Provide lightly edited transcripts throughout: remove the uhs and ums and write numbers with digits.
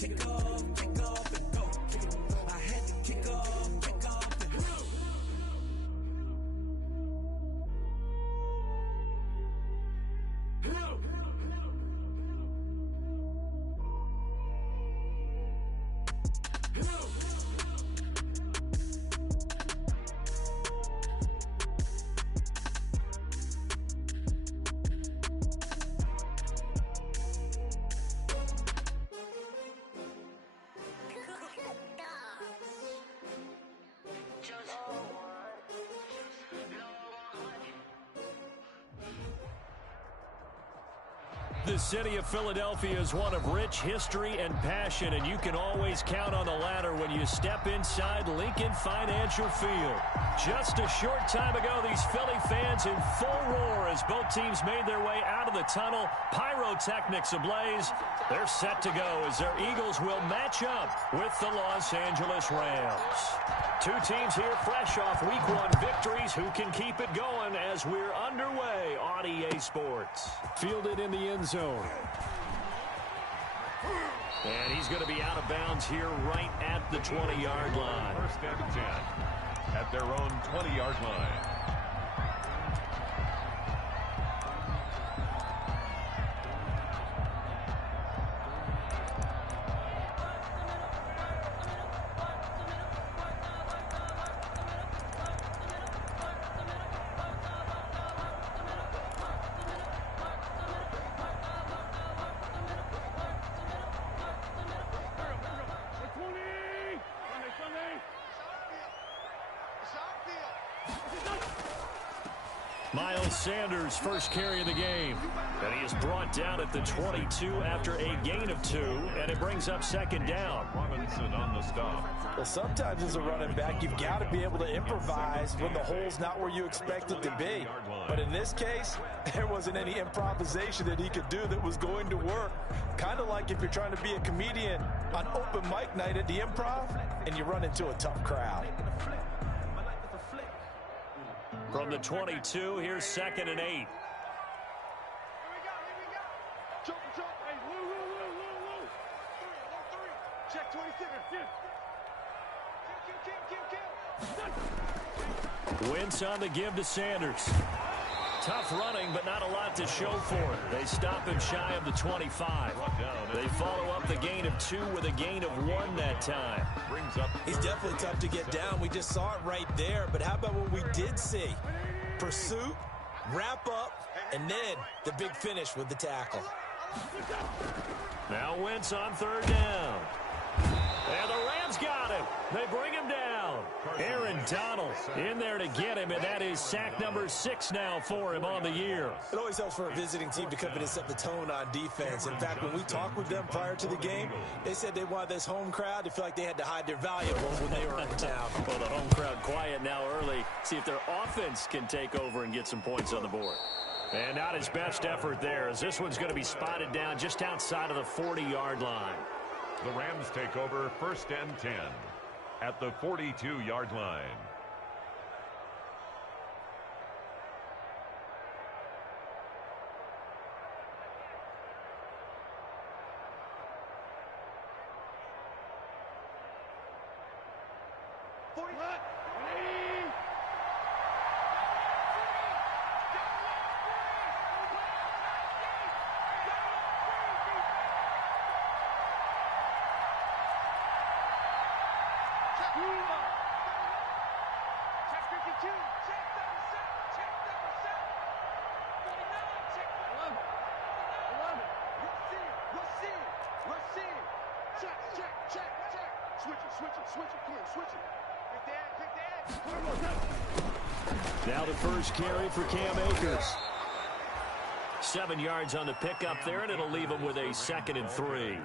kick off and go. I had to kick off and go. The city of Philadelphia is one of rich history and passion, and you can always count on the ladder when you step inside Lincoln Financial Field. Just a short time ago, these Philly fans in full roar as both teams made their way out of the tunnel. Pyrotechnics ablaze. They're set to go as their Eagles will match up with the Los Angeles Rams. Two teams here fresh off Week 1 victories. Who can keep it going as we're underway on EA Sports? Fielded in the end zone. And he's going to be out of bounds here right at the 20-yard line. First and 10 at their own 20-yard line. Miles Sanders' first carry of the game. And he is brought down at the 22 after a gain of 2, and it brings up second down. Robinson on the stop. Well, sometimes as a running back, you've got to be able to improvise when the hole's not where you expect it to be. But in this case, there wasn't any improvisation that he could do that was going to work. Kind of like if you're trying to be a comedian on open mic night at the Improv, and you run into a tough crowd. From the 22, here's second and 8. Here we go. Jump. Hey, woo. 3. Check 26. Kill. Wentz on the give to Sanders. Tough running, but not a lot to show for it. They stop him shy of the 25. They follow up the gain of 2 with a gain of 1 that time. He's definitely tough to get down. We just saw it right there. But how about what we did see? Pursuit, wrap up, and then the big finish with the tackle. Now Wentz on third down. And the Rams got him. They bring him down. Aaron Donald in there to get him, and that is sack number 6 now for him on the year. It always helps for a visiting team to come in and set the tone on defense. In fact, when we talked with them prior to the game, they said they wanted this home crowd to feel like they had to hide their valuables when they were in town. Well, the home crowd quiet now early. See if their offense can take over and get some points on the board. And not his best effort there, as this one's going to be spotted down just outside of the 40-yard line. The Rams take over first and 10 at the 42-yard line. Now the first carry for Cam Akers. 7 yards on the pickup there, and it'll leave him with a 2nd and 3.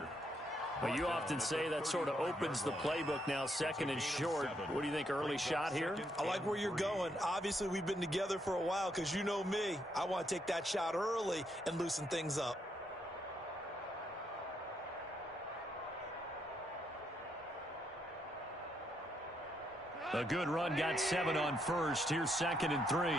Well, you often say that sort of opens the playbook now, 2nd and short. What do you think, early shot here? I like where you're going. Obviously, we've been together for a while because you know me. I want to take that shot early and loosen things up. A good run, got 7 on first. Here's 2nd and 3.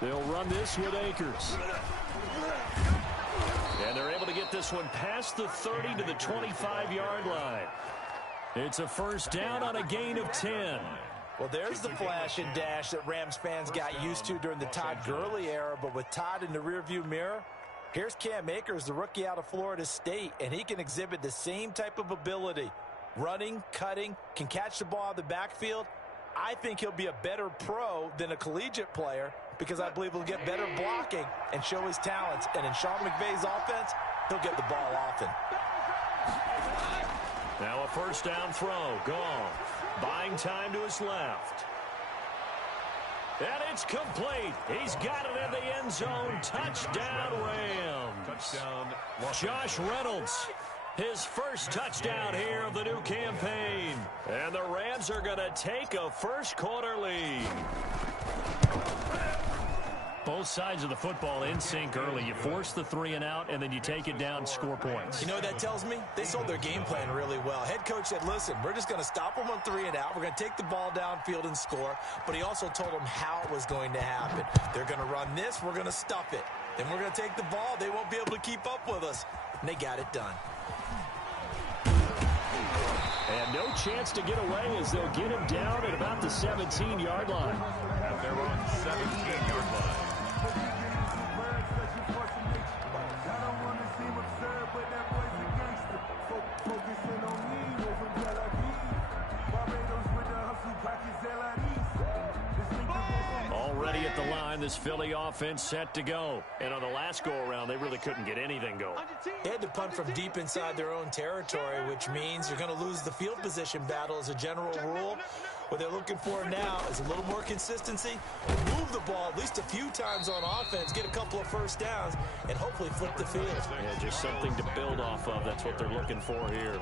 They'll run this with Akers. And they're able to get this one past the 30 to the 25-yard line. It's a first down on a gain of 10. Well, there's the flash and dash that Rams fans got used to during the Todd Gurley era, but with Todd in the rearview mirror, here's Cam Akers, the rookie out of Florida State, and he can exhibit the same type of ability. Running, cutting, can catch the ball out of the backfield. I think he'll be a better pro than a collegiate player because I believe he'll get better blocking and show his talents. And in Sean McVay's offense, he'll get the ball often. Now a first down throw. Gone. Buying time to his left. And it's complete. He's got it in the end zone. Touchdown, Rams. Touchdown. Josh Reynolds. His first touchdown here of the new campaign. And the Rams are going to take a first quarter lead. Both sides of the football in sync early. You force the 3 and out, and then you take it down, score points. You know what that tells me? They sold their game plan really well. Head coach said, listen, we're just going to stop them on 3 and out. We're going to take the ball downfield and score. But he also told them how it was going to happen. They're going to run this. We're going to stuff it. Then we're going to take the ball. They won't be able to keep up with us. And they got it done. And no chance to get away as they'll get him down at about the 17-yard line. And they're on 17-yard line. Already at the line, this Philly offense set to go. And on the last go-around, they really couldn't get anything going. They had to punt from deep inside their own territory, which means you're going to lose the field position battle as a general rule. What they're looking for now is a little more consistency, move the ball at least a few times on offense, get a couple of first downs, and hopefully flip the field. Yeah, just something to build off of. That's what they're looking for here.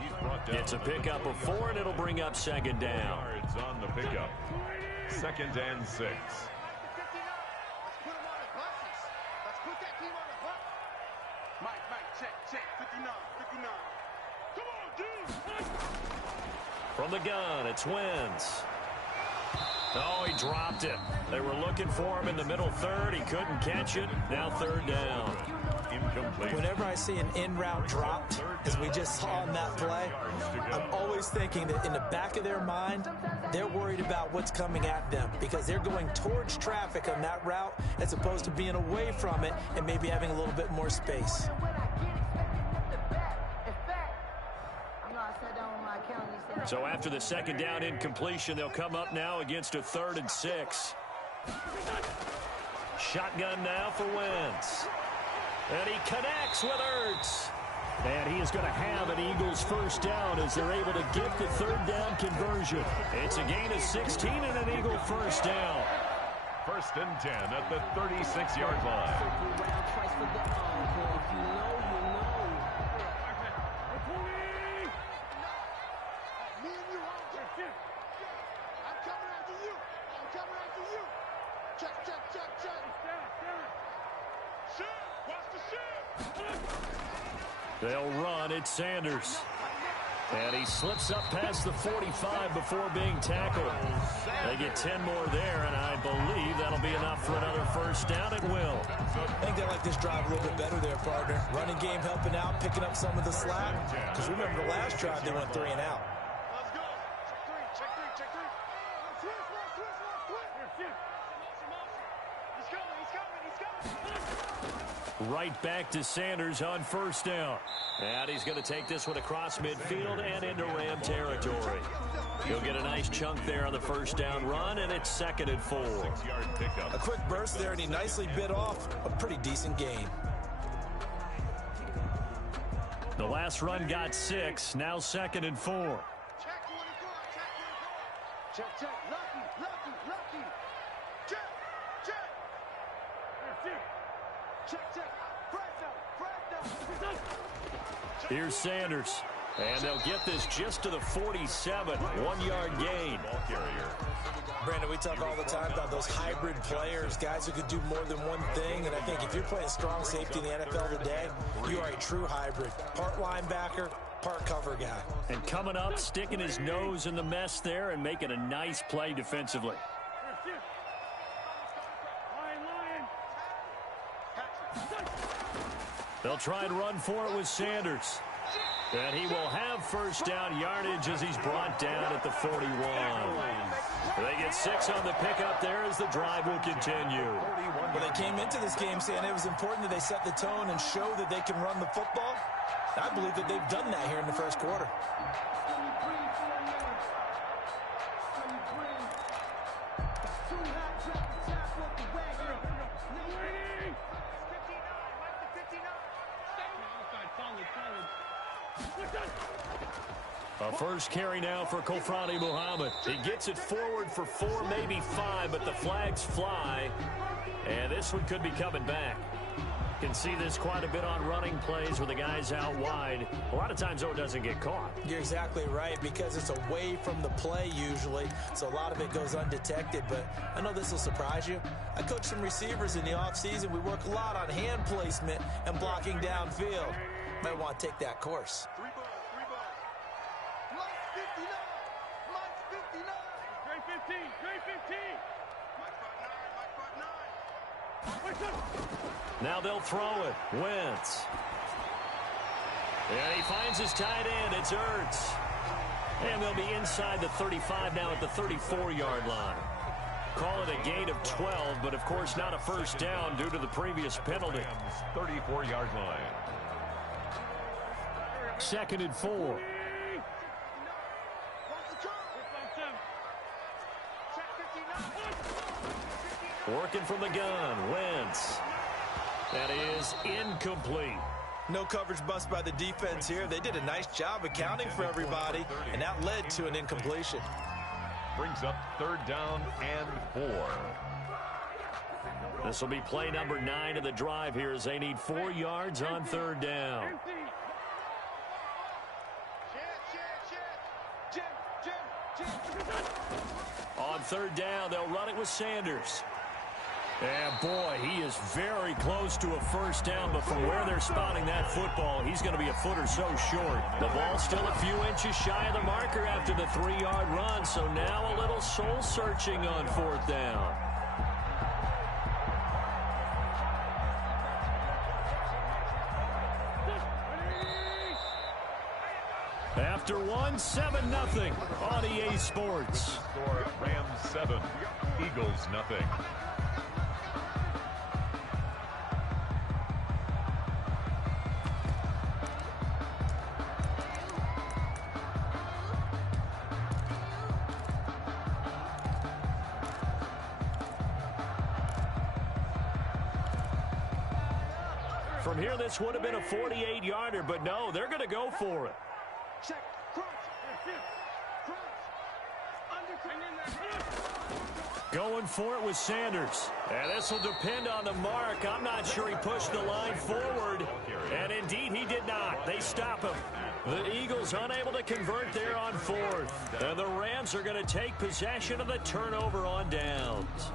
It's a pickup of 4, and it'll bring up second down. Yards on the pickup. 2nd and 6. From the gun, it's Wentz. Oh, he dropped it. They were looking for him in the middle third. He couldn't catch it. Now 3rd down. Incomplete. Whenever I see an in-route dropped, as we just saw on that play, I'm always thinking that in the back of their mind, they're worried about what's coming at them because they're going towards traffic on that route as opposed to being away from it and maybe having a little bit more space. So after the 2nd down incompletion, they'll come up now against a 3rd and 6. Shotgun now for Wentz. And he connects with Ertz. And he is going to have an Eagles first down as they're able to get the 3rd down conversion. It's a gain of 16 and an Eagle first down. 1st and 10 at the 36-yard line. They'll run. It's Sanders. And he slips up past the 45 before being tackled. They get 10 more there, and I believe that'll be enough for another first down. It will. I think they like this drive a little bit better there, partner. Running game helping out, picking up some of the slack. Because remember the last drive, they went 3 and out. Let's go. Check 3, check 3. Right back to Sanders on first down. And he's going to take this one across midfield and into Ram territory. He'll get a nice chunk there on the first down run, and it's 2nd and 4. 6-yard pickup. A quick burst there, and he nicely bit off a pretty decent gain. The last run got 6, now 2nd and 4. Check, lucky. Check. Here's Sanders. And they'll get this just to the 47, 1-yard gain. Ball carrier. Brandon, we talk all the time about those hybrid players, guys who could do more than one thing. And I think if you're playing strong safety in the NFL today, you are a true hybrid. Part linebacker, part cover guy. And coming up, sticking his nose in the mess there and making a nice play defensively. They'll try and run for it with Sanders. And he will have first down yardage as he's brought down at the 41. They get 6 on the pickup there as the drive will continue. Well, they came into this game saying it was important that they set the tone and show that they can run the football. I believe that they've done that here in the first quarter. A first carry now for Kofrani Muhammad. He gets it forward for 4, maybe 5, but the flags fly. And this one could be coming back. Can see this quite a bit on running plays with the guys out wide. A lot of times, though, it doesn't get caught. You're exactly right, because it's away from the play usually, so a lot of it goes undetected. But I know this will surprise you. I coach some receivers in the offseason. We work a lot on hand placement and blocking downfield. Might want to take that course. 3 balls. Mike 59. Mike 59. Great 15. Great 15. Mike 59. Now they'll throw it. Wentz. And he finds his tight end. It's Ertz. And they'll be inside the 35 now at the 34-yard line. Call it a gain of 12, but of course not a first down due to the previous penalty. 34-yard line. 2nd and 4. Working from the gun. Wentz. That is incomplete. No coverage bust by the defense here. They did a nice job accounting for everybody, and that led to an incompletion. Brings up 3rd down and 4. This will be play number 9 of the drive here as they need 4 yards on 3rd down. On 3rd down, they'll run it with Sanders. And boy, he is very close to a first down, but from where they're spotting that football, he's going to be a foot or so short. The ball's still a few inches shy of the marker after the 3-yard run, so now a little soul-searching on 4th down. After 1, 7-0 on EA Sports. Score Rams 7, Eagles nothing. From here, this would have been a 48-yarder, but no, they're going to go for it. Check. Crunch. Going for it with Sanders. And this will depend on the mark. I'm not sure he pushed the line forward. And indeed, he did not. They stop him. The Eagles unable to convert there on 4th. And the Rams are going to take possession of the turnover on downs.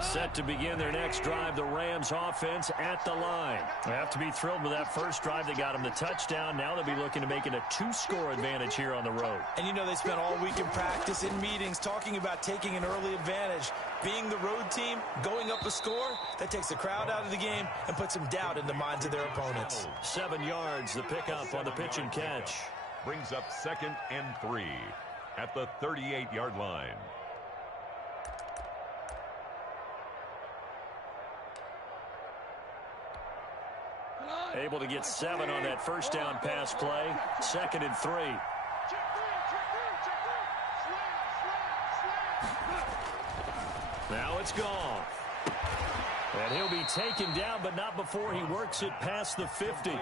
Set to begin their next drive, the Rams offense at the line. They have to be thrilled with that first drive. They got them the touchdown. Now they'll be looking to make it a 2-score advantage here on the road. And you know, they spent all week in practice, in meetings, talking about taking an early advantage. Being the road team, going up a score, that takes the crowd out of the game and puts some doubt in the minds of their opponents. 7 yards, the pickup on the pitch and catch. Brings up 2nd and 3 at the 38-yard line. Able to get 7 on that first down pass play. 2nd and 3. Now it's gone. And he'll be taken down, but not before he works it past the 50.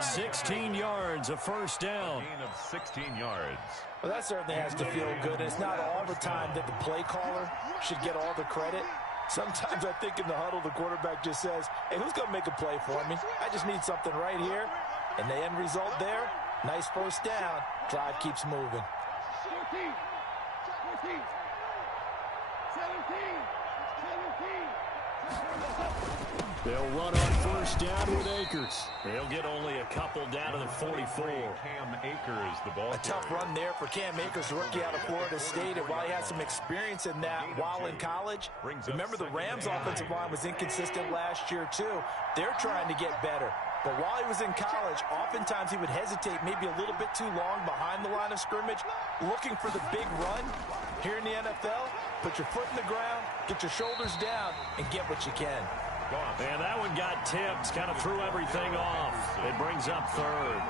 16 yards, a first down. Gain of 16 yards. Well, that certainly has to feel good. And it's not all the time that the play caller should get all the credit. Sometimes I think in the huddle, the quarterback just says, hey, who's going to make a play for me? I just need something right here. And the end result there, nice first down. Drive keeps moving. 14, 14, 17, 17. They'll run on first down with Akers. They'll get only a couple down to the 44. Cam Akers, the ball. A tough run there for Cam Akers, rookie out of Florida State. And while he had some experience in that while in college, remember the Rams' offensive line was inconsistent last year too. They're trying to get better. But while he was in college, oftentimes he would hesitate maybe a little bit too long behind the line of scrimmage, looking for the big run. Here in the NFL, put your foot in the ground, get your shoulders down, and get what you can. And that one got tipped, kind of threw everything off. It brings up third.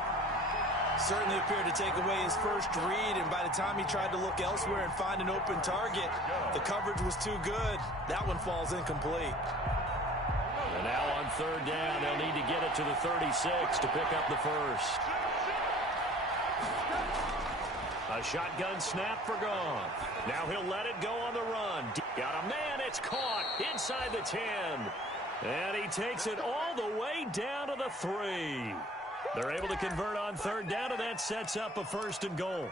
Certainly appeared to take away his first read, and by the time he tried to look elsewhere and find an open target, the coverage was too good. That one falls incomplete. And now on third down, they'll need to get it to the 36 to pick up the first. A shotgun snap for Goff. Now he'll let it go on the run. Got a man, it's caught inside the 10. And he takes it all the way down to the 3. They're able to convert on third down, and that sets up a first and goal.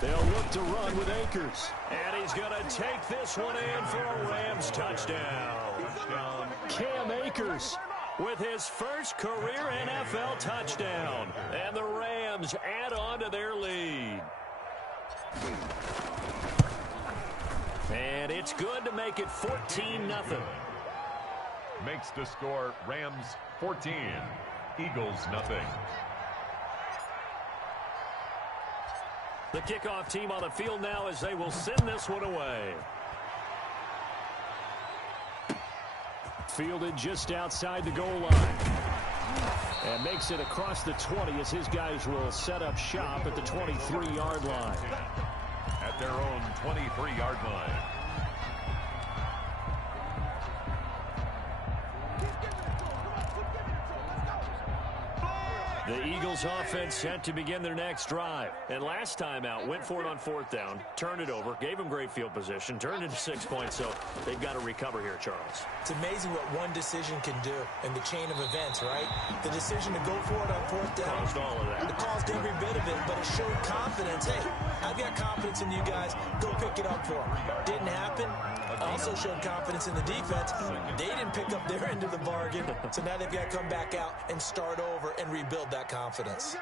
They'll look to run with Akers. And he's going to take this one in for a Rams touchdown. Cam Akers with his first career NFL touchdown. And the Rams add on to their lead. And it's good to make it 14-0. Makes the score Rams 14, Eagles nothing. The kickoff team on the field now as they will send this one away. Fielded just outside the goal line. And makes it across the 20 as his guys will set up shop at the 23-yard line. At their own 23-yard line. The Eagles offense set to begin their next drive. And last time out, went for it on fourth down, turned it over, gave them great field position, turned it to 6 points, so they've got to recover here, Charles. It's amazing what one decision can do in the chain of events, right? The decision to go for it on fourth down. Caused all of that. It caused every bit of it, but it showed confidence. Hey, I've got confidence in you guys. Go pick it up for them. Didn't happen. Also showed confidence in the defense. They didn't pick up their end of the bargain, so now they've got to come back out and start over and rebuild that confidence.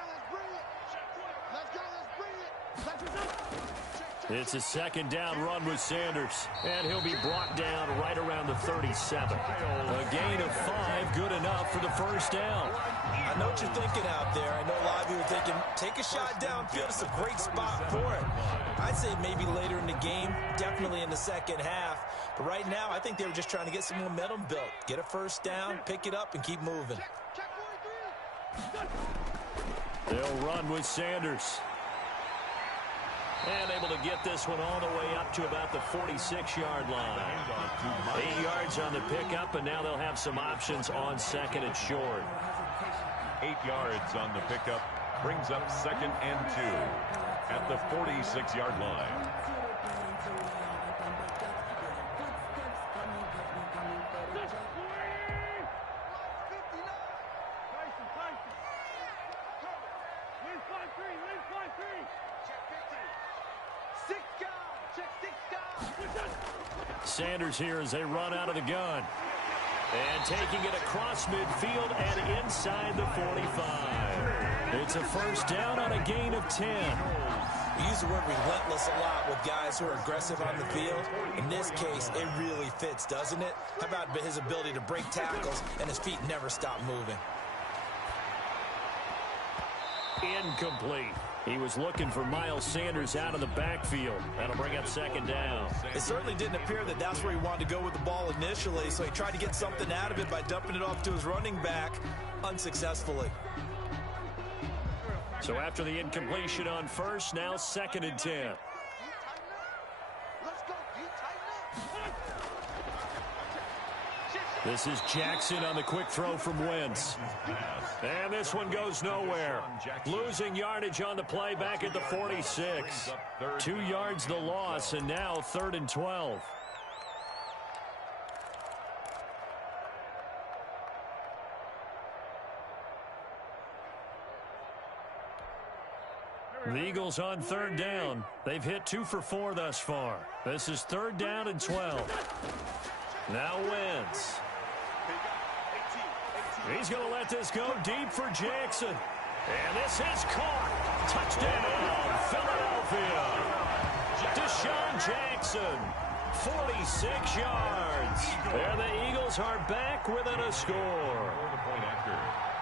It's a second down run with Sanders, and he'll be brought down right around the 37. A gain of 5, good enough for the first down. I know what you're thinking out there. I know a lot of you are thinking, take a shot downfield. It's a great spot for it. I'd say maybe later in the game, definitely in the second half. But right now, I think they were just trying to get some momentum built. Get a first down, pick it up, and keep moving. They'll run with Sanders. And able to get this one all the way up to about the 46-yard line. 8 yards on the pickup, and now they'll have some options on second and short. 8 yards on the pickup brings up second and 2 at the 46-yard line. Sanders here as they run out of the gun. And taking it across midfield and inside the 45. It's a first down on a gain of 10. We use the word relentless a lot with guys who are aggressive on the field. In this case, it really fits, doesn't it? How about his ability to break tackles and his feet never stop moving? Incomplete. He was looking for Miles Sanders out of the backfield. That'll bring up second down. It certainly didn't appear that that's where he wanted to go with the ball initially, so he tried to get something out of it by dumping it off to his running back unsuccessfully. So after the incompletion on first, now 2nd and 10. This is Jackson on the quick throw from Wentz. And this one goes nowhere. Losing yardage on the play back at the 46. 2 yards the loss, and now 3rd and 12. The Eagles on 3rd down. They've hit 2 for 4 thus far. This is 3rd down and 12. Now Wentz. He's going to let this go deep for Jackson. And this is caught. Touchdown, Philadelphia. Deshaun Jackson, 46 yards. There the Eagles are back within a score.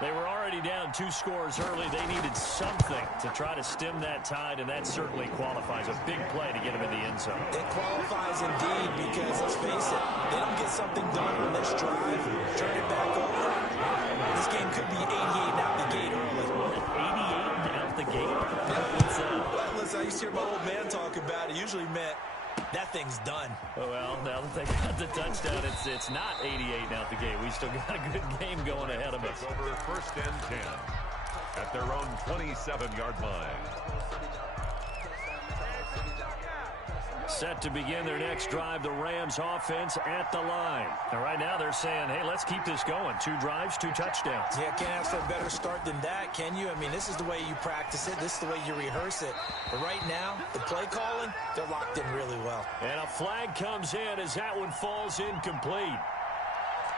They were already down 2 scores early. They needed something to try to stem that tide, and that certainly qualifies. A big play to get them in the end zone. It qualifies indeed because, let's face it, they don't get something done on this drive. Turn it back over. This game could be 88 out the gate early. 88 out the gate? Well, listen, I used to hear my old man talk about it. Usually meant that thing's done. Oh, well, now that they got the touchdown, it's not 88 out the gate. We still got a good game going ahead of us. Over 1st and 10 at their own 27-yard line. Set to begin their next drive, the Rams offense at the line. And right now they're saying, hey, let's keep this going. 2 drives, 2 touchdowns. Yeah, can't ask for a better start than that, can you? I mean, this is the way you practice it. This is the way you rehearse it. But right now, the play calling, they're locked in really well. And a flag comes in as that one falls incomplete.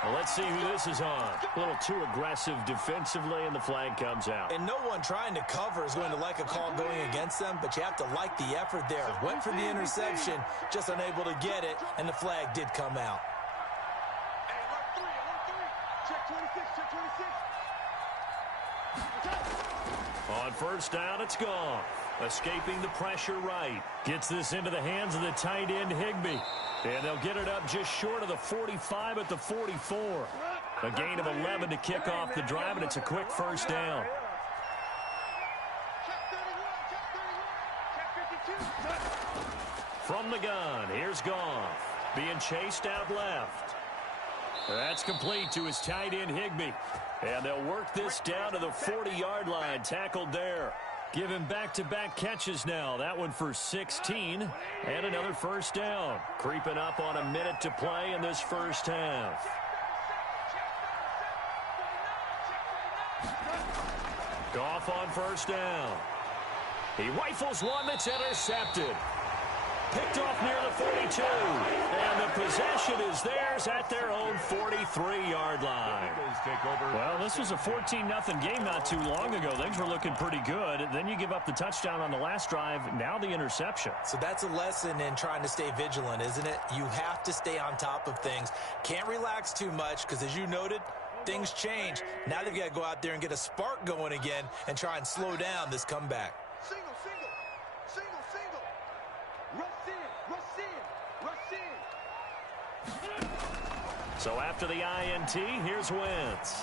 Well, let's see who this is on. A little too aggressive defensively, and the flag comes out. And no one trying to cover is going to like a call going against them, but you have to like the effort there. Went for the interception, just unable to get it, and the flag did come out. On 1st down, it's gone. Escaping the pressure right. Gets this into the hands of the tight end, Higbee. And they'll get it up just short of the 45 at the 44. A gain of 11 to kick off the drive, and it's a quick 1st down. From the gun, here's Goff. Being chased out left. That's complete to his tight end, Higbee. And they'll work this down to the 40-yard line. Tackled there. Give him back-to-back catches now. That one for 16. And another 1st down. Creeping up on a minute to play in this 1st half. Goff on 1st down. He rifles one that's intercepted. Picked off near the 42. And the possession is theirs at their own 43-yard line. Well, this was a 14-0 game not too long ago. Things were looking pretty good. Then you give up the touchdown on the last drive. Now the interception. So that's a lesson in trying to stay vigilant, isn't it? You have to stay on top of things. Can't relax too much because, as you noted, things change. Now they've got to go out there and get a spark going again and try and slow down this comeback. Single, single, single, single. Rush in, rush in, rush in. So after the INT, here's Wentz.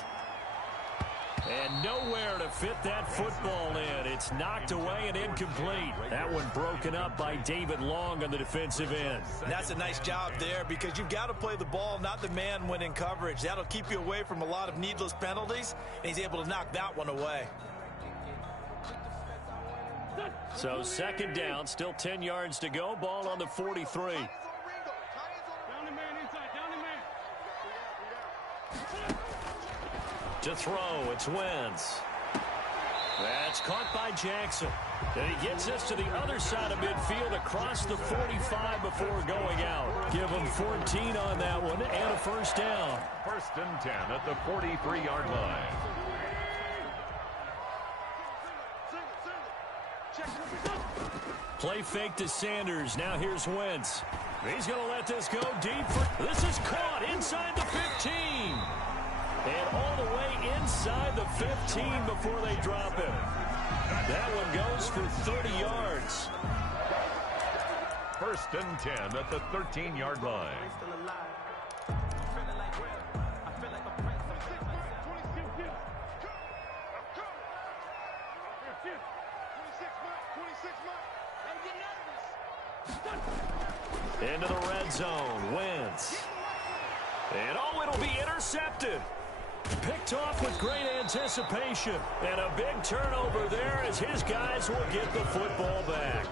And nowhere to fit that football in. It's knocked away and incomplete. That one broken up by David Long on the defensive end. And that's a nice job there because you've got to play the ball, not the man when in coverage. That'll keep you away from a lot of needless penalties, and he's able to knock that one away. So 2nd down, still 10 yards to go. Ball on the 43. To throw, it's Wentz. That's caught by Jackson. And he gets this to the other side of midfield across the 45 before going out. Give him 14 on that one and a 1st down. 1st and 10 at the 43-yard line. Play fake to Sanders. Now here's Wentz. He's going to let this go deep. This is caught inside the 15. And all the way inside inside the 15 before they drop him. That one goes for 30 yards. 1st and 10 at the 13-yard line. Into the red zone. Wentz. And it'll be intercepted. Picked off with great anticipation. And a big turnover there as his guys will get the football back.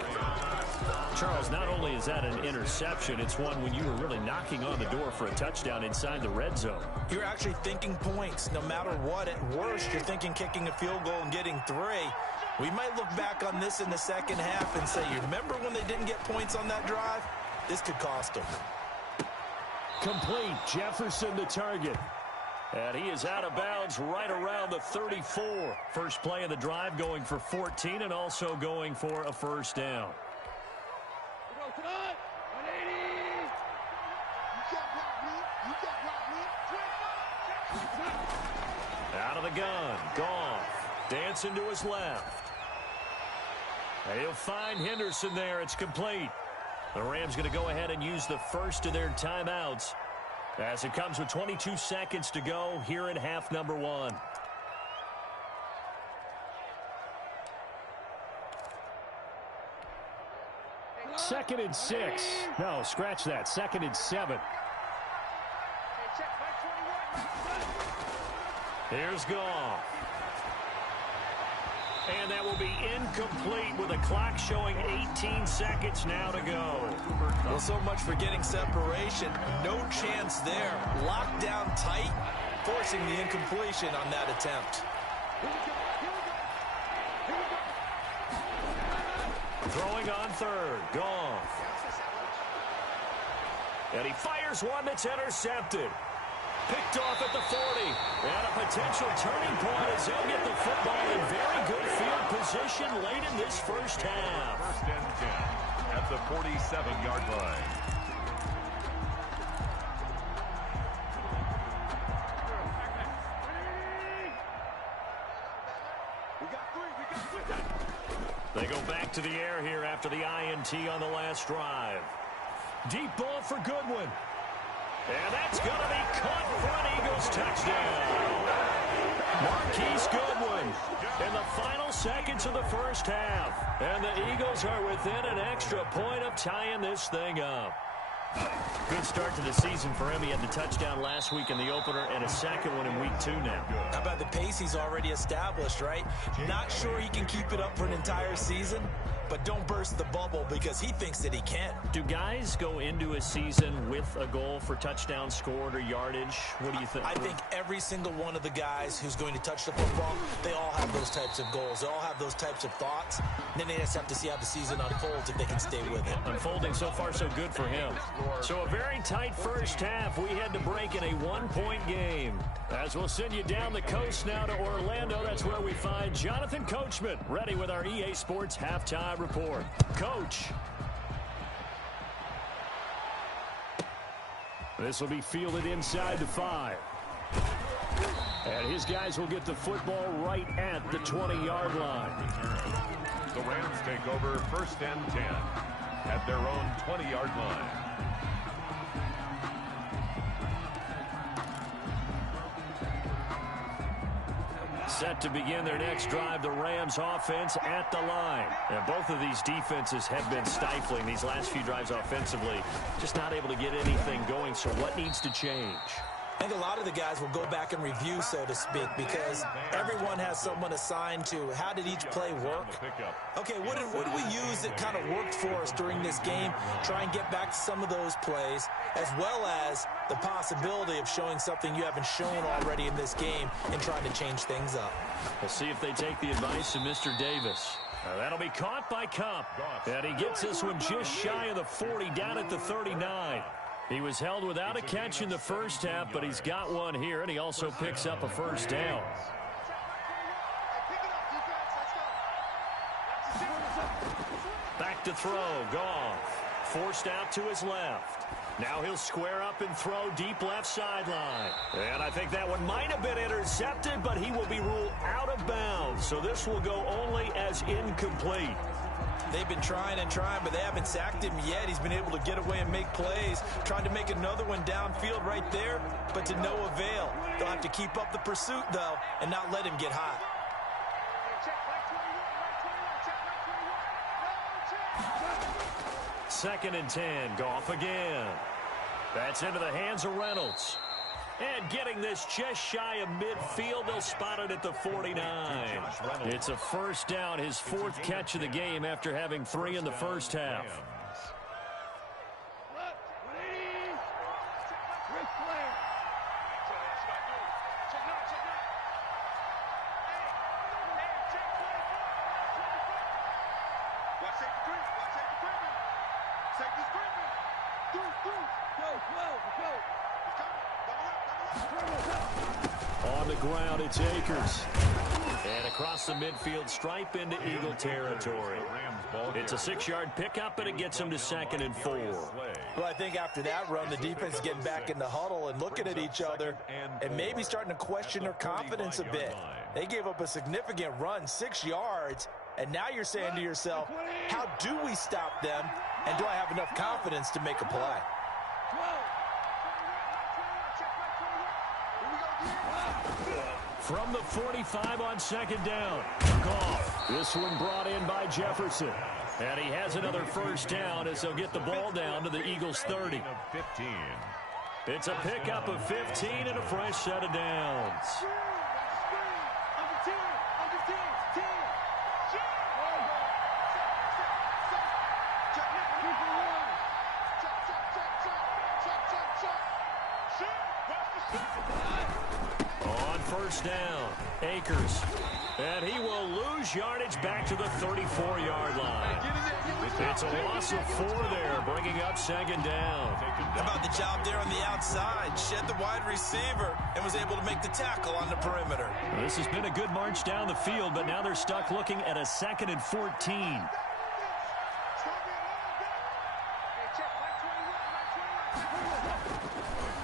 Charles, not only is that an interception, it's one when you were really knocking on the door for a touchdown inside the red zone. You're actually thinking points. No matter what, at worst, you're thinking kicking a field goal and getting 3. We might look back on this in the second half and say, you remember when they didn't get points on that drive? This could cost them. Complete. Jefferson the target. And he is out of bounds right around the 34. First play of the drive going for 14 and also going for a first down. Out of the gun. Goff. Dancing to his left. He'll find Henderson there. It's complete. The Rams going to go ahead and use the first of their timeouts as it comes with 22 seconds to go here in half number 1. Second and 6. No, scratch that. 2nd and 7. Here's Goff. And that will be incomplete with the clock showing 18 seconds now to go. Well, so much for getting separation. No chance there. Locked down tight, forcing the incompletion on that attempt. Throwing on 3rd. Goff. And he fires one that's intercepted. Picked off at the 40. And a potential turning point as they'll get the football in very good field position late in this first half. 1st and 10 at the 47-yard line. They go back to the air here after the INT on the last drive. Deep ball for Goodwin. And that's going to be caught for an Eagles touchdown. Marquise Goodwin in the final seconds of the first half. And the Eagles are within an extra point of tying this thing up. Good start to the season for him. He had the touchdown last week in the opener and a second one in week 2 now. How about the pace he's already established, right? Not sure he can keep it up for an entire season, but don't burst the bubble because he thinks that he can. Do guys go into a season with a goal for touchdown scored or yardage? What do you think? I think every single one of the guys who's going to touch the football, they all have those types of goals. They all have those types of thoughts. Then they just have to see how the season unfolds if they can stay with it. Unfolding so far so good for him. So a very tight first half. We had to break in a one-point game. As we'll send you down the coast now to Orlando, that's where we find Jonathan Coachman ready with our EA Sports halftime report. Coach. This will be fielded inside the 5. And his guys will get the football right at the 20-yard line. The Rams take over 1st and 10 at their own 20-yard line. Set to begin their next drive, the Rams offense at the line. And both of these defenses have been stifling these last few drives offensively. Just not able to get anything going, so what needs to change? I think a lot of the guys will go back and review, so to speak, because everyone has someone assigned to how did each play work. Okay, what did we use that kind of worked for us during this game? Try and get back to some of those plays, as well as the possibility of showing something you haven't shown already in this game and trying to change things up. We'll see if they take the advice of Mr. Davis. That'll be caught by Kupp. And he gets this one just shy of the 40, down at the 39. He was held without a catch in the first half, but he's got one here, and he also picks up a first down. Back to throw. Goff. Forced out to his left. Now he'll square up and throw deep left sideline. And I think that one might have been intercepted. intercepted, but he will be ruled out of bounds. So this will go only as incomplete. They've been trying and trying, but they haven't sacked him yet. He's been able to get away and make plays. Trying to make another one downfield right there, but to no avail. They'll have to keep up the pursuit, though, and not let him get hot. Second and 10. Goff again. That's into the hands of Reynolds. And getting this just shy of midfield, they'll spot it at the 49. It's a first down, his fourth catch of the game after having 3 in the first half. On the ground, it's Akers. And across the midfield stripe into Eagle territory. It's a 6-yard pickup, and it gets him to 2nd and 4. Well, I think after that run, the defense is getting back in the huddle and looking at each other and maybe starting to question their confidence a bit. They gave up a significant run, 6 yards, and now you're saying to yourself, how do we stop them, and do I have enough confidence to make a play? From the 45 on 2nd down. Goff. This one brought in by Jefferson. And he has another first down as they'll get the ball down to the Eagles' 30. It's a pickup of 15 and a fresh set of downs. On first down, Akers. And he will lose yardage back to the 34-yard line. It's a loss of 4 there, bringing up 2nd down. How about the job there on the outside? Shed the wide receiver and was able to make the tackle on the perimeter. This has been a good march down the field, but now they're stuck looking at a 2nd and 14.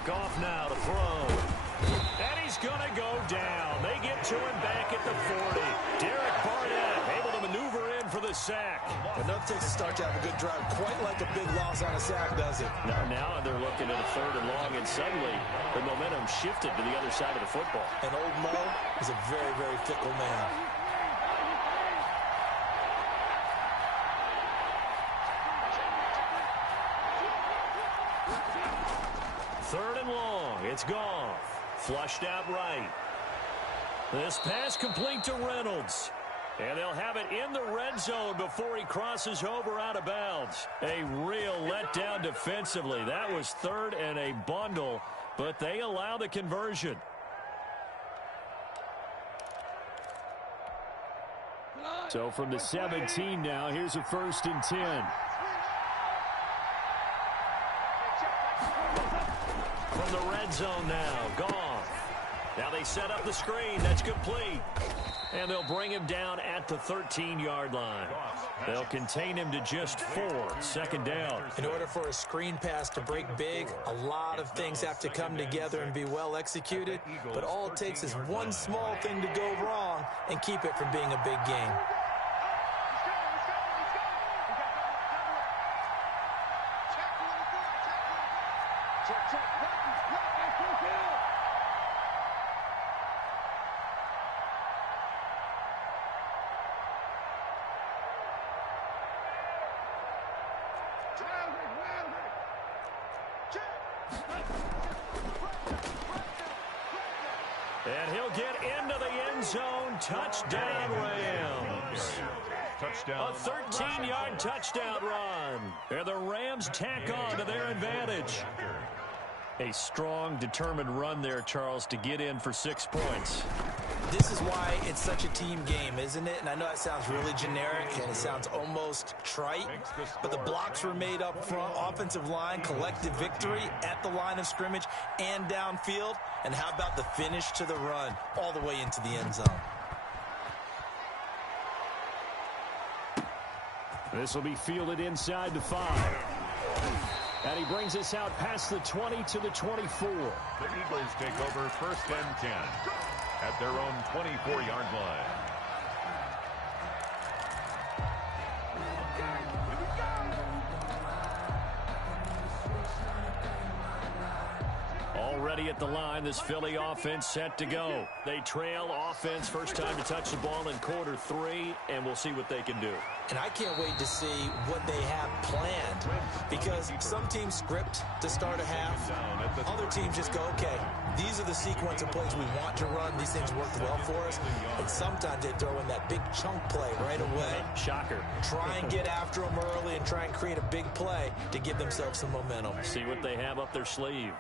Goff now to throw. And he's going to go down. They get to him back at the 40. Derek Barnett able to maneuver in for the sack. Enough takes to start to have a good drive. Quite like a big loss on a sack, does it? Now they're looking at a 3rd and long, and suddenly the momentum shifted to the other side of the football. And old Mo is a very, very fickle man. Third and long. It's Goff. Flushed out right. This pass complete to Reynolds. And they'll have it in the red zone before he crosses over out of bounds. A real letdown defensively. That was 3rd and a bundle, but they allow the conversion. So from the 17 now, here's a 1st and 10. From the red zone now, Goff. Now they set up the screen. That's complete. And they'll bring him down at the 13-yard line. They'll contain him to just 4. 2nd down. In order for a screen pass to break big, a lot of things have to come together and be well executed. But all it takes is one small thing to go wrong and keep it from being a big game. And he'll get into the end zone. Touchdown, Rams. A 13-yard touchdown run. And the Rams tack on to their advantage. A strong, determined run there, Charles, to get in for 6 points. This is why it's such a team game, isn't it? And I know that sounds really generic and it sounds almost trite, but the blocks were made up front, offensive line, collective victory at the line of scrimmage and downfield. And how about the finish to the run all the way into the end zone? This will be fielded inside the 5. And he brings us out past the 20 to the 24. The Eagles take over 1st and 10. at their own 24-yard line. Already at the line, this Philly offense set to go. They trail offense, first time to touch the ball in quarter 3, and we'll see what they can do. And I can't wait to see what they have planned, because some teams script to start a half. Other teams just go, okay, these are the sequence of plays we want to run. These things worked well for us. And sometimes they throw in that big chunk play right away. Shocker. Try and get after them early and try and create a big play to give themselves some momentum. See what they have up their sleeve.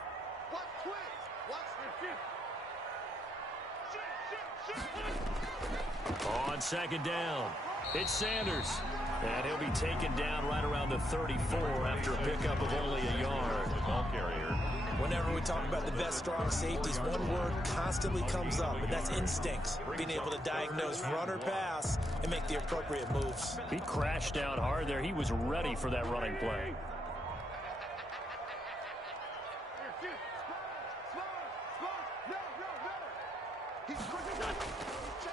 On second down, it's Sanders. And he'll be taken down right around the 34 after a pickup of only a yard. Ball carrier. Whenever we talk about the best strong safeties, one word constantly comes up, and that's instincts. Being able to diagnose run or pass and make the appropriate moves. He crashed down hard there. He was ready for that running play.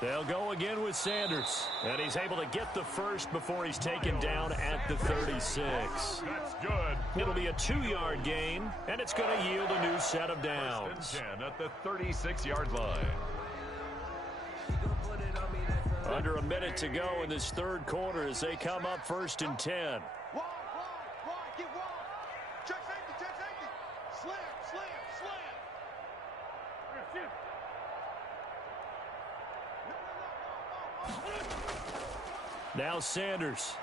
They'll go again with Sanders. And he's able to get the first before he's taken down at the 36. That's good. It'll be a 2-yard gain, and it's going to yield a new set of downs. 10 at the 36-yard line. Under a minute to go in this third quarter as they come up 1st and 10. Now Sanders.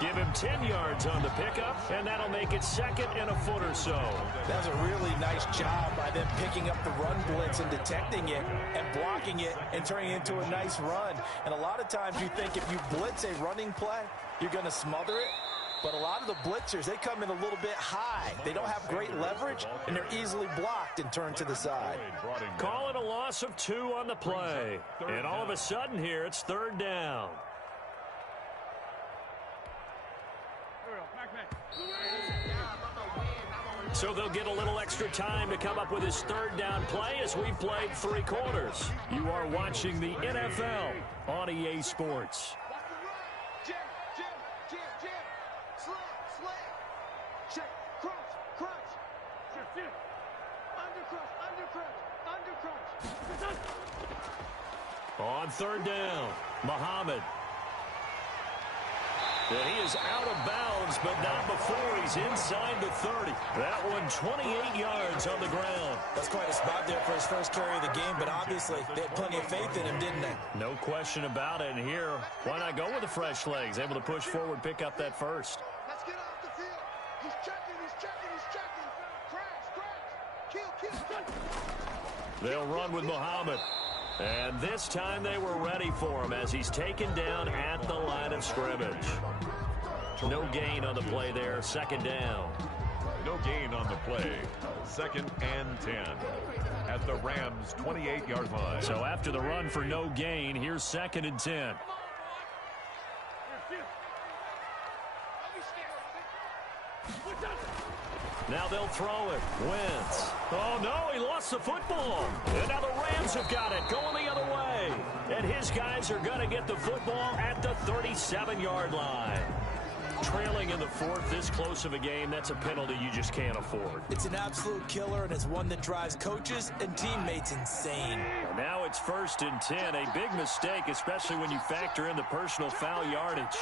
Give him 10 yards on the pickup, and that'll make it 2nd and a foot or so. That's a really nice job by them picking up the run blitz and detecting it and blocking it and turning it into a nice run. And a lot of times you think if you blitz a running play, you're going to smother it. But a lot of the blitzers, they come in a little bit high. They don't have great leverage, and they're easily blocked and turned to the side. Call it a loss of 2 on the play. And all of a sudden here, it's 3rd down. So they'll get a little extra time to come up with his 3rd down play as we've played 3 quarters. You are watching the NFL on EA Sports. On 3rd down, Muhammad. And he is out of bounds, but not before he's inside the 30. That one 28 yards on the ground. That's quite a spot there for his first carry of the game, but obviously they had plenty of faith in him, didn't they? No question about it. And here, why not go with the fresh legs? Able to push forward, pick up that first. Let's get off the field. He's checking, he's checking, he's checking. Crash. Kill. They'll run with Muhammad. And this time they were ready for him as he's taken down at the line of scrimmage. No gain on the play there, 2nd down. No gain on the play, 2nd and 10 at the Rams' 28-yard line. So after the run for no gain, here's 2nd and 10. Now they'll throw it. Wentz. Oh, no, he lost the football. And now the Rams have got it, going the other way. And his guys are going to get the football at the 37-yard line. Trailing in the 4th, this close of a game, that's a penalty you just can't afford. It's an absolute killer, and it's one that drives coaches and teammates insane. And now it's 1st and 10, a big mistake, especially when you factor in the personal foul yardage.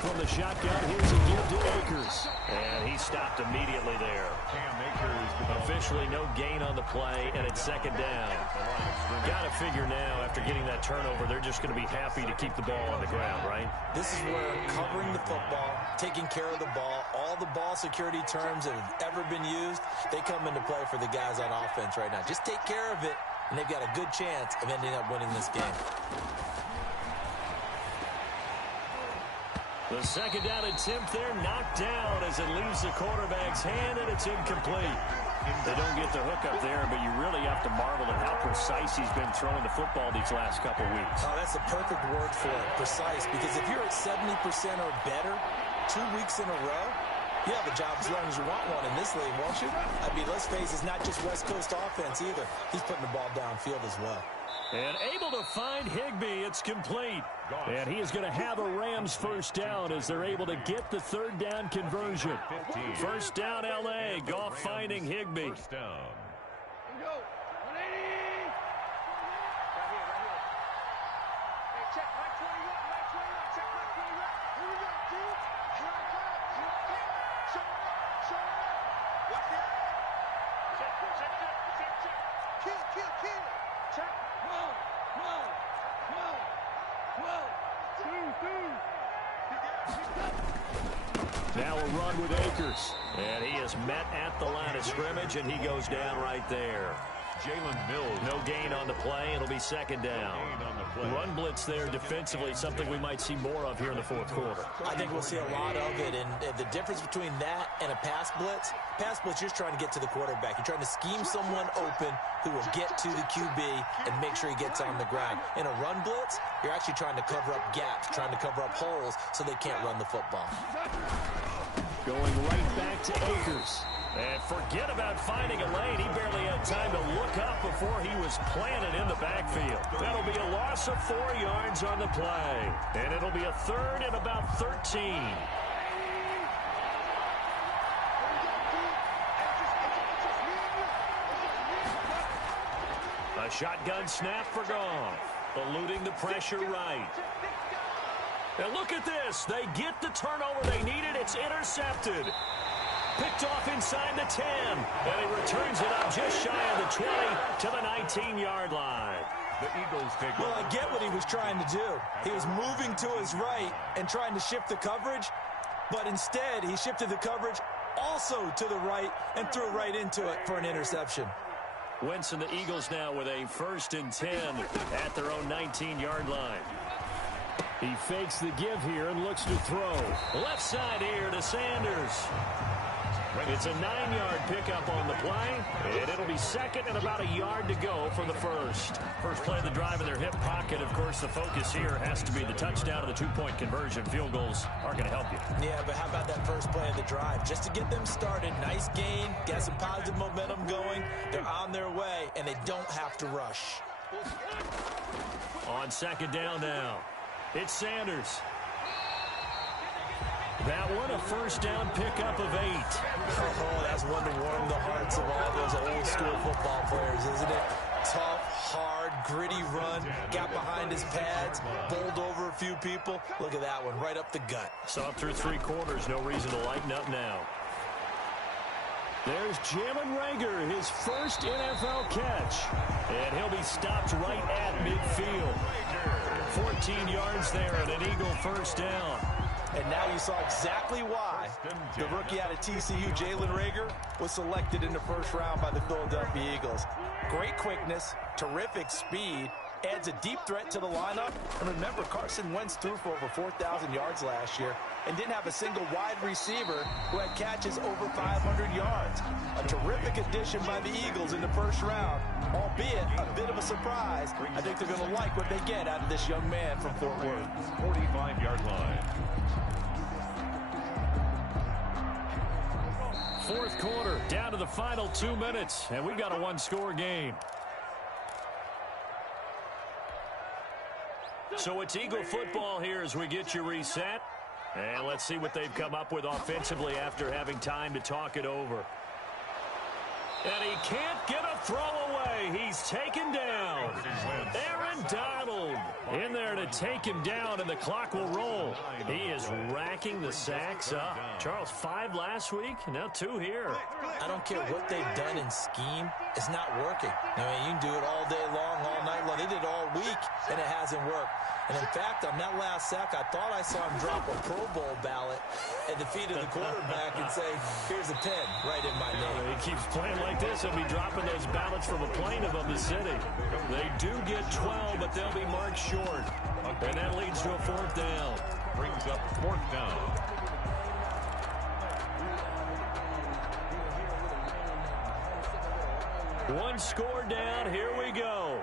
From the shotgun, here's a give to Akers. And he stopped immediately there. Officially no gain on the play, and it's 2nd down. Got to figure now, after getting that turnover, they're just going to be happy to keep the ball on the ground, right? This is where covering the football, taking care of the ball, all the ball security terms that have ever been used, they come into play for the guys on offense right now. Just take care of it, and they've got a good chance of ending up winning this game. The 2nd down attempt there knocked down as it leaves the quarterback's hand, and it's incomplete. They don't get the hook up there, but you really have to marvel at how precise he's been throwing the football these last couple weeks. Oh, that's the perfect word for it, precise, because if you're at 70% or better 2 weeks in a row, you have a job as long as you want one in this league, won't you? I mean, let's face it, it's not just West Coast offense either. He's putting the ball downfield as well. And able to find Higbee. It's complete. And he is going to have a Rams first down as they're able to get the third down conversion. First down, L.A. Goff finding Higbee. First down. Go. 180. Right here. Hey, check Mike 21. Check Mike 21. Here we go, dude. Here I come. Show it. Watch that. Check. Kill. Check. Whoa. 2. Now a run with Akers. And he is met at the line of scrimmage, and he goes down right there. Jalen Mills. No gain on the play. It'll be second down. Run blitz there defensively, something we might see more of here in the fourth quarter. I think we'll see a lot of it, and the difference between that and a pass blitz, you're just trying to get to the quarterback. You're trying to scheme someone open who will get to the QB and make sure he gets on the ground. In a run blitz, you're actually trying to cover up gaps, trying to cover up holes so they can't run the football. Going right back to Akers. And forget about finding a lane. He barely had time to look up before he was planted in the backfield. That'll be a loss of 4 yards on the play. And it'll be a third and about 13. A shotgun snap for Goff. Eluding the pressure right. And look at this. They get the turnover they needed. It's intercepted. Picked off inside the 10. And he returns it up just shy of the 20 to the 19-yard line. The Eagles take Well, I get what he was trying to do. He was moving to his right and trying to shift the coverage, but instead he shifted the coverage also to the right and threw right into it for an interception. Wentz and the Eagles now with a 1st and 10 at their own 19-yard line. He fakes the give here and looks to throw. Left side here to Sanders. It's a 9-yard pickup on the play, and it'll be second and about a yard to go for the first. First play of the drive in their hip pocket. Of course, the focus here has to be the touchdown and the 2-point conversion. Field goals aren't going to help you. Yeah, but how about that first play of the drive? Just to get them started, nice gain, get some positive momentum going. They're on their way, and they don't have to rush. On second down now, it's Sanders. That one, a first down pickup of 8. Oh, that's one to warm the hearts of all those old school football players, isn't it? Tough, hard, gritty run, got behind his pads, bowled over a few people. Look at that one, right up the gut. So up through 3 quarters, no reason to lighten up now. There's Jalen Reagor, his first NFL catch. And he'll be stopped right at midfield. 14 yards there and an Eagle first down. And now you saw exactly why the rookie out of TCU, Jalen Reagor, was selected in the first round by the Philadelphia Eagles. Great quickness, terrific speed, adds a deep threat to the lineup. And remember, Carson Wentz threw for over 4,000 yards last year and didn't have a single wide receiver who had catches over 500 yards. A terrific addition by the Eagles in the first round, albeit a bit of a surprise. I think they're going to like what they get out of this young man from Fort Worth. 45-yard line. Fourth quarter, down to the final 2 minutes, and we've got a 1-score game. So it's Eagle football here as we get you reset. And let's see what they've come up with offensively after having time to talk it over. And he can't get a throw away. He's taken down. Aaron Donald in there to take him down, and the clock will roll. He is racking the sacks up. Charles, 5 last week, now 2 here. I don't care what they've done in scheme. It's not working. I mean, you can do it all day long, all night long. They did it all week, and it hasn't worked. And, in fact, on that last sack, I thought I saw him drop a Pro Bowl ballot at the feet of the quarterback and say, here's a pen right in my name. He keeps playing like this. He'll be dropping those ballots from a plane above the city. They do get 12, but they'll be marked short. And that leads to a 4th down. Brings up 4th down. One score down. Here we go.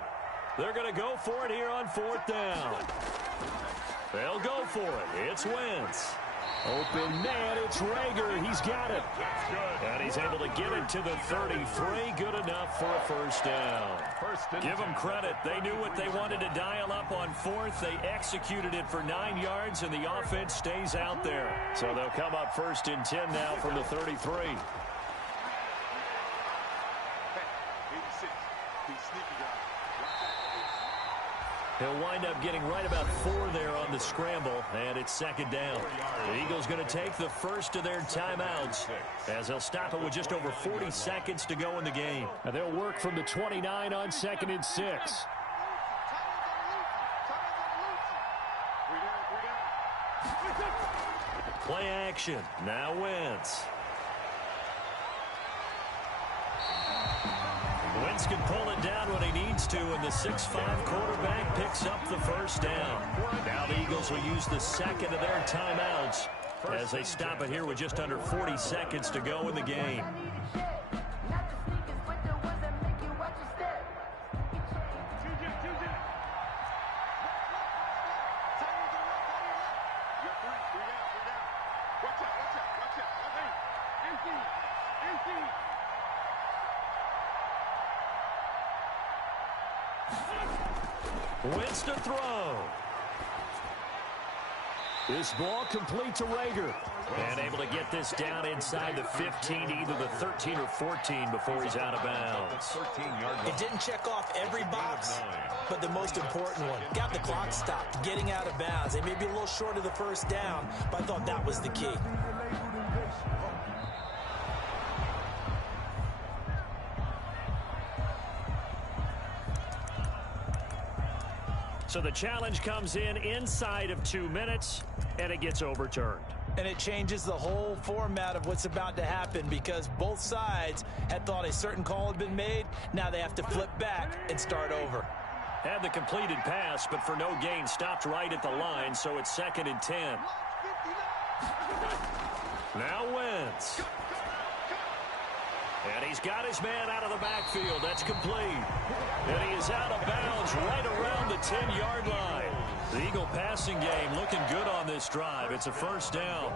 They're going to go for it here on 4th down. They'll go for it. It's Wentz. Open man, it's Rager. He's got it. And he's able to get it to the 33. Good enough for a first down. Give them credit. They knew what they wanted to dial up on 4th. They executed it for 9 yards, and the offense stays out there. So they'll come up 1st and 10 now from the 33. He'll wind up getting right about 4 there on the scramble, and it's 2nd down. The Eagles going to take the first of their timeouts as they'll stop it with just over 40 seconds to go in the game. And they'll work from the 29 on 2nd and 6. Play action. Now Wentz. Wentz can pull it down when he needs to, and the 6'5" quarterback picks up the first down. Now the Eagles will use the 2nd of their timeouts as they stop it here with just under 40 seconds to go in the game. Wentz to throw. This ball complete to Rager. And able to get this down inside the 15, either the 13 or 14 before he's out of bounds. It didn't check off every box, but the most important one. Got the clock stopped, getting out of bounds. They may be a little short of the first down, but I thought that was the key. So the challenge comes in inside of 2 minutes, and it gets overturned. And it changes the whole format of what's about to happen because both sides had thought a certain call had been made. Now they have to flip back and start over. Had the completed pass, but for no gain, stopped right at the line, so it's 2nd and 10. Now Wentz. And he's got his man out of the backfield. That's complete. And he is out of bounds right around the 10-yard line. The Eagle passing game looking good on this drive. It's a first down.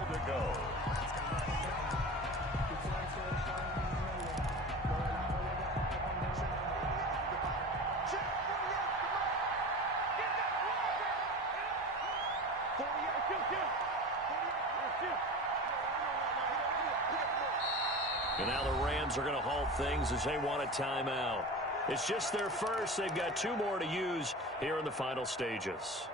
And now the Rams are going to halt things as they want a timeout. It's just their first. They've got 2 more to use here in the final stages.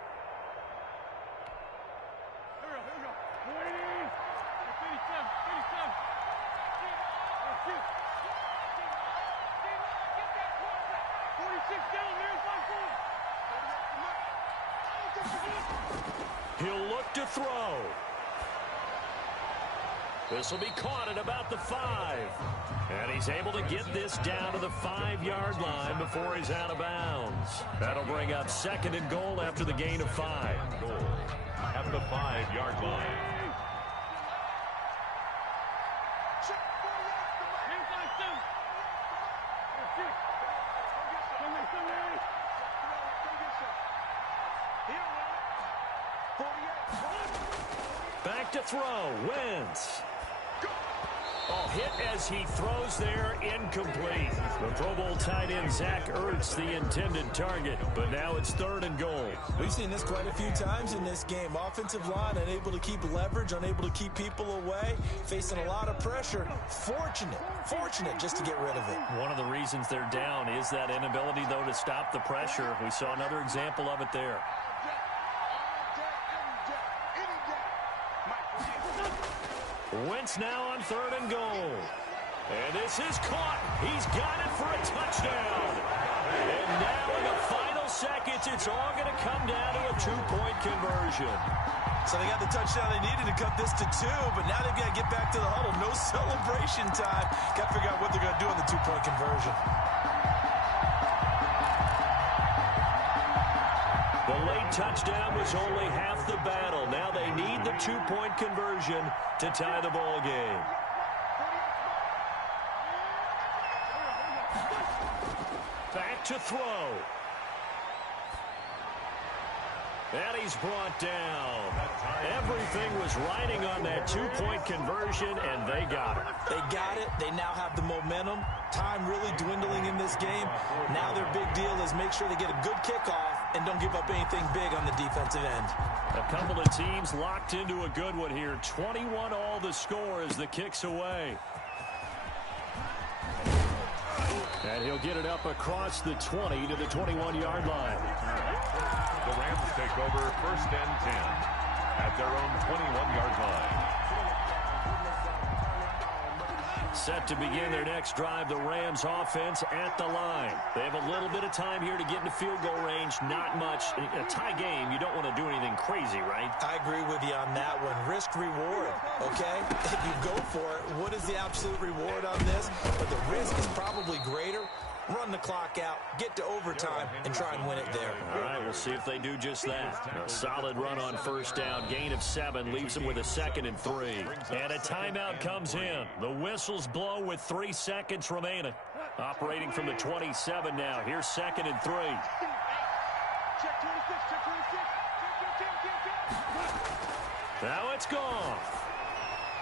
He'll look to throw. This will be caught at about the 5. And he's able to get this down to the 5-yard line before he's out of bounds. That'll bring up 2nd and goal after the gain of 5. Goal at the 5-yard line. Back to throw. Wentz. Oh, hit as he throws there, incomplete. The Pro Bowl tight end Zach Ertz, the intended target, but now it's 3rd and goal. We've seen this quite a few times in this game. Offensive line unable to keep leverage, unable to keep people away, facing a lot of pressure. Fortunate just to get rid of it. One of the reasons they're down is that inability, though, to stop the pressure. We saw another example of it there. Wentz now on 3rd and goal. And this is caught. He's got it for a touchdown. And now in the final seconds, it's all going to come down to a 2-point conversion. So they got the touchdown they needed to cut this to 2, but now they've got to get back to the huddle. No celebration time. Got to figure out what they're going to do on the 2-point conversion. The late touchdown was only half the battle. Now they need the 2-point conversion to tie the ball game. Back to throw. And he's brought down. Everything was riding on that two-point conversion, and they got it. They got it. They now have the momentum. Time really dwindling in this game. Now their big deal is make sure they get a good kickoff and don't give up anything big on the defensive end. A couple of teams locked into a good one here. 21 all the score as the kick's away. And he'll get it up across the 20 to the 21-yard line. The Rams take over 1st and 10 at their own 21-yard line. Set to begin their next drive, the Rams offense at the line. They have a little bit of time here to get into field goal range. Not much. In a tie game, you don't want to do anything crazy, right? I agree with you on that one. Risk reward, okay? If you go for it, what is the absolute reward on this? But the risk is probably greater. Run the clock out, get to overtime, and try and win it there. All right, we'll see if they do just that. A solid run on 1st down. Gain of 7 leaves them with a 2nd and 3. And a timeout comes in. The whistles blow with 3 seconds remaining. Operating from the 27 now. Here's 2nd and 3. Check 26, check 26. Now it's gone.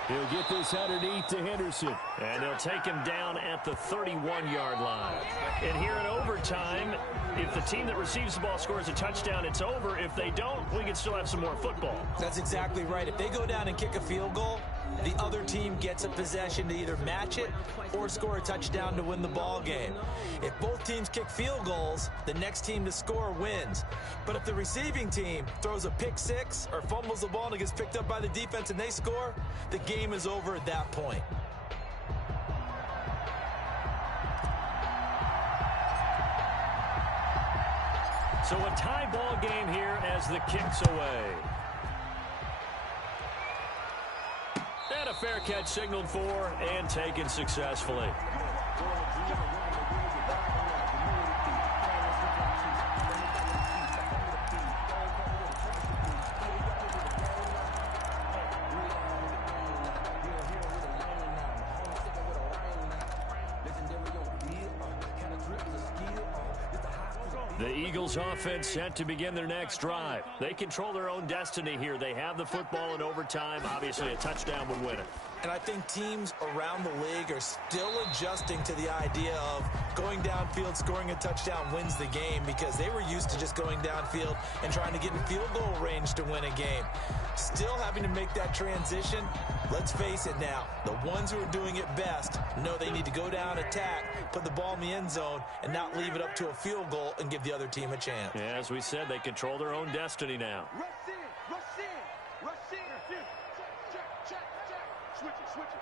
He'll get this underneath to Henderson. And they'll take him down at the 31-yard line. And here in overtime, if the team that receives the ball scores a touchdown, it's over. If they don't, we can still have some more football. That's exactly right. If they go down and kick a field goal, the other team gets a possession to either match it or score a touchdown to win the ball game. If both teams kick field goals, the next team to score wins. But if the receiving team throws a pick 6 or fumbles the ball and it gets picked up by the defense and they score, the game is over at that point. So a tie ball game here as the kick's away. And a fair catch signaled for and taken successfully. The Eagles offense set to begin their next drive. They control their own destiny here. They have the football in overtime. Obviously, a touchdown would win it. And I think teams around the league are still adjusting to the idea of going downfield, scoring a touchdown wins the game, because they were used to just going downfield and trying to get in field goal range to win a game. Still having to make that transition. Let's face it now, the ones who are doing it best know they need to go down, attack, put the ball in the end zone, and not leave it up to a field goal and give the other team a chance. Yeah, as we said, they control their own destiny now. Rush in, rush in, rush in. Check. Switch it.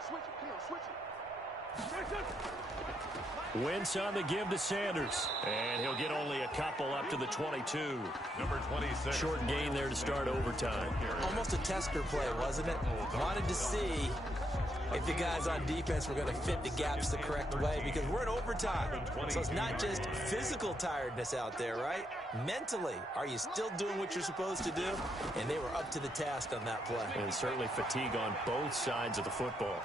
Come on, switch it. Wentz on the give to Sanders. And he'll get only a couple up to the 22. Number 26. Short gain there to start overtime. Almost a tester play, wasn't it? Wanted to see if the guys on defense were going to fit the gaps the correct way, because we're in overtime. So it's not just physical tiredness out there, right? Mentally, are you still doing what you're supposed to do? And they were up to the task on that play. And certainly fatigue on both sides of the football.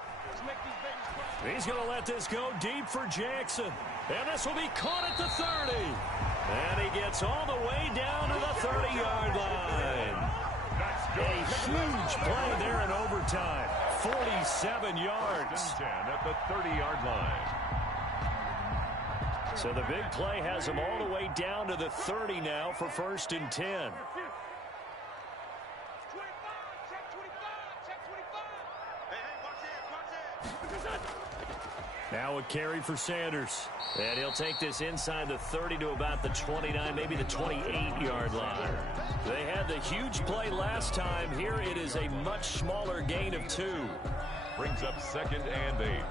He's going to let this go deep for Jackson. And this will be caught at the 30. And he gets all the way down to the 30-yard line. A huge play there in overtime. 47 yards. 10 at the 30-yard line. So the big play has him all the way down to the 30 now for 1st and 10. Now a carry for Sanders. And he'll take this inside the 30 to about the 29, maybe the 28-yard line. They had the huge play last time. Here it is a much smaller gain of 2. Brings up 2nd and 8.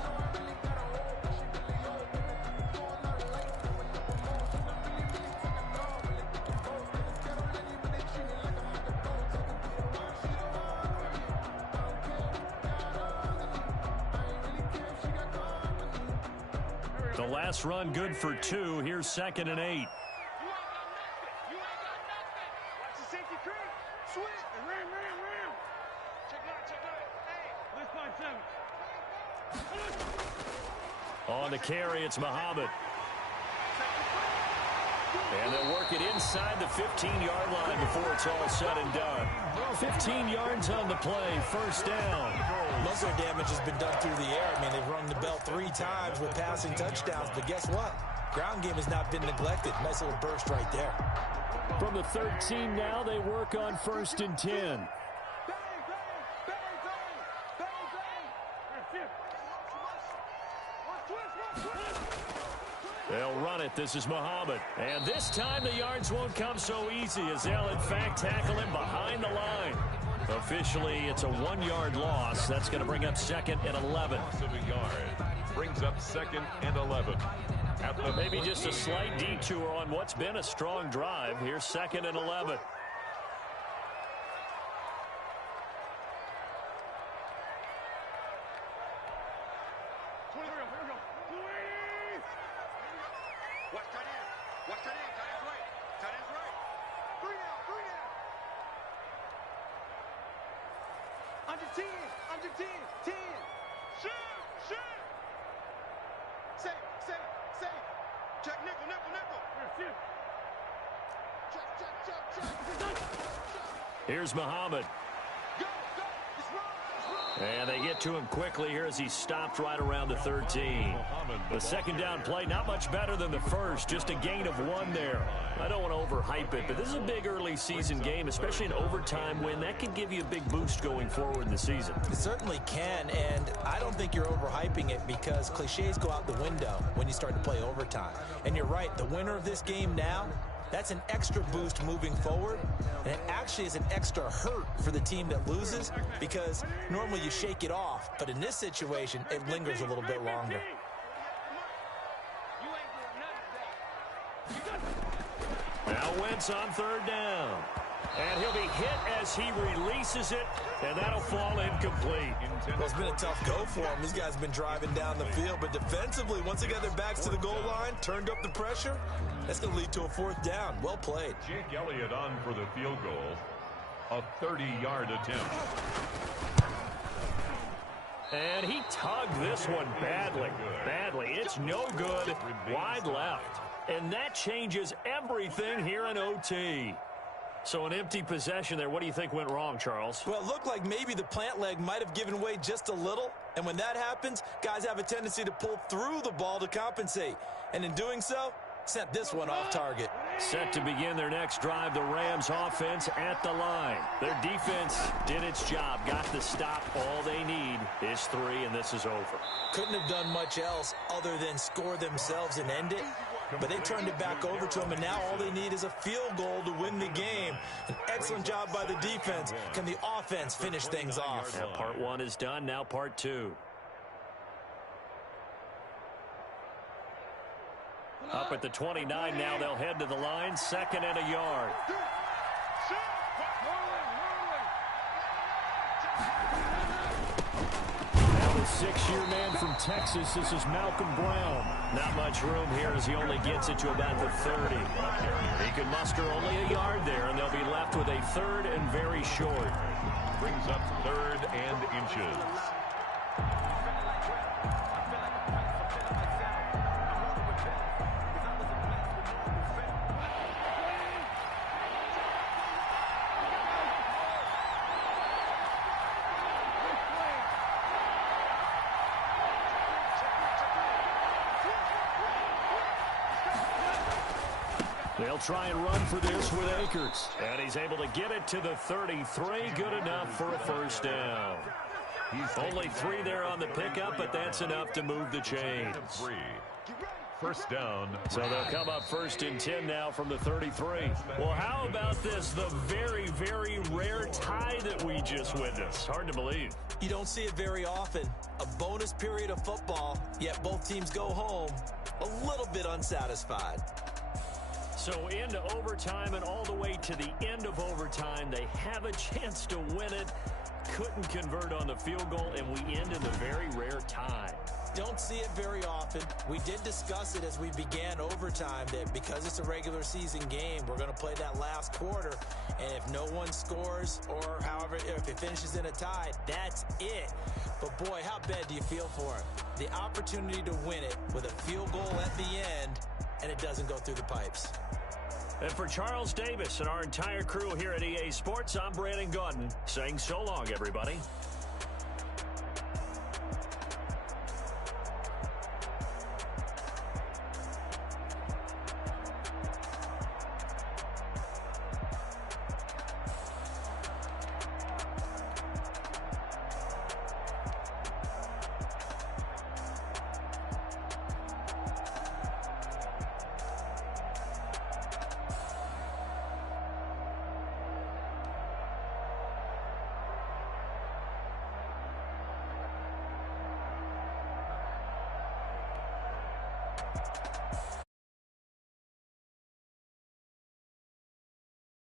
The last run good for 2. Here's 2nd and 8. You ain't got nothing. Watch the safety creep. Switch. Ram. Check it out. Hey, let's find 7. On the carry, it's Muhammad. make it inside the 15-yard line before it's all said and done. 15 yards on the play, first down. Most of their damage has been done through the air. I mean, they've rung the bell 3 times with passing touchdowns, but guess what? Ground game has not been neglected. Nice little burst right there. From the 13 now, they work on 1st and 10. They'll run it. This is Muhammad. And this time the yards won't come so easy as they'll, in fact, tackle him behind the line. Officially, it's a 1-yard loss. That's going to bring up 2nd and 11. Loss of a yard. Brings up 2nd and 11. Maybe just a slight detour on what's been a strong drive. Here's 2nd and 11. Under 10, 10. Shoot. Say. Check, nickel. Check. Here's Muhammad. Go. It's wrong. And they get to him quickly here as he stopped right around the 13. The 2nd down play, not much better than the first, just a gain of 1 there. I don't want to overhype it, but this is a big early season game, especially an overtime win. That could give you a big boost going forward in the season. It certainly can, and I don't think you're overhyping it because cliches go out the window when you start to play overtime. And you're right, the winner of this game now, that's an extra boost moving forward, and it actually is an extra hurt for the team that loses because normally you shake it off, but in this situation, it lingers a little bit longer. Now Wentz on 3rd down. And he'll be hit as he releases it, and that'll fall incomplete. Well, it's been a tough go for him. These guys have been driving down the field, but defensively, once they got their backs to the goal line, turned up the pressure, that's going to lead to a 4th down. Well played. Jake Elliott on for the field goal. A 30-yard attempt. And he tugged this one badly. It's no good. Wide left. And that changes everything here in OT. So an empty possession there. What do you think went wrong, Charles? Well, it looked like maybe the plant leg might have given way just a little. And when that happens, guys have a tendency to pull through the ball to compensate. And in doing so, sent this one off target. Set to begin their next drive, the Rams offense at the line. Their defense did its job, got the stop. All they need is 3, and this is over. Couldn't have done much else other than score themselves and end it. But they turned it back over to them, and now all they need is a field goal to win the game. An excellent job by the defense. Can the offense finish things off? Now part 1 is done, now part 2. Up at the 29 now, they'll head to the line, 2nd and a yard. Now the 6-year man from Texas, this is Malcolm Brown. Not much room here as he only gets it to about the 30. He can muster only a yard there, and they'll be left with a 3rd and very short. Brings up 3rd and inches. They'll try and run for this with Akers. And he's able to get it to the 33. Good enough for a 1st down. He's only 3 there on the pickup, but that's enough to move the chains. 1st down. So they'll come up 1st and 10 now from the 33. Well, how about this? The very, very rare tie that we just witnessed. Hard to believe. You don't see it very often. A bonus period of football, yet both teams go home a little bit unsatisfied. So into overtime and all the way to the end of overtime, they have a chance to win it. Couldn't convert on the field goal, and we end in the very rare tie. Don't see it very often. We did discuss it as we began overtime that because it's a regular season game, we're going to play that last quarter. And if no one scores or however, if it finishes in a tie, that's it. But boy, how bad do you feel for him? The opportunity to win it with a field goal at the end, and it doesn't go through the pipes. And for Charles Davis and our entire crew here at EA Sports, I'm Brandon Gaudin saying so long, everybody.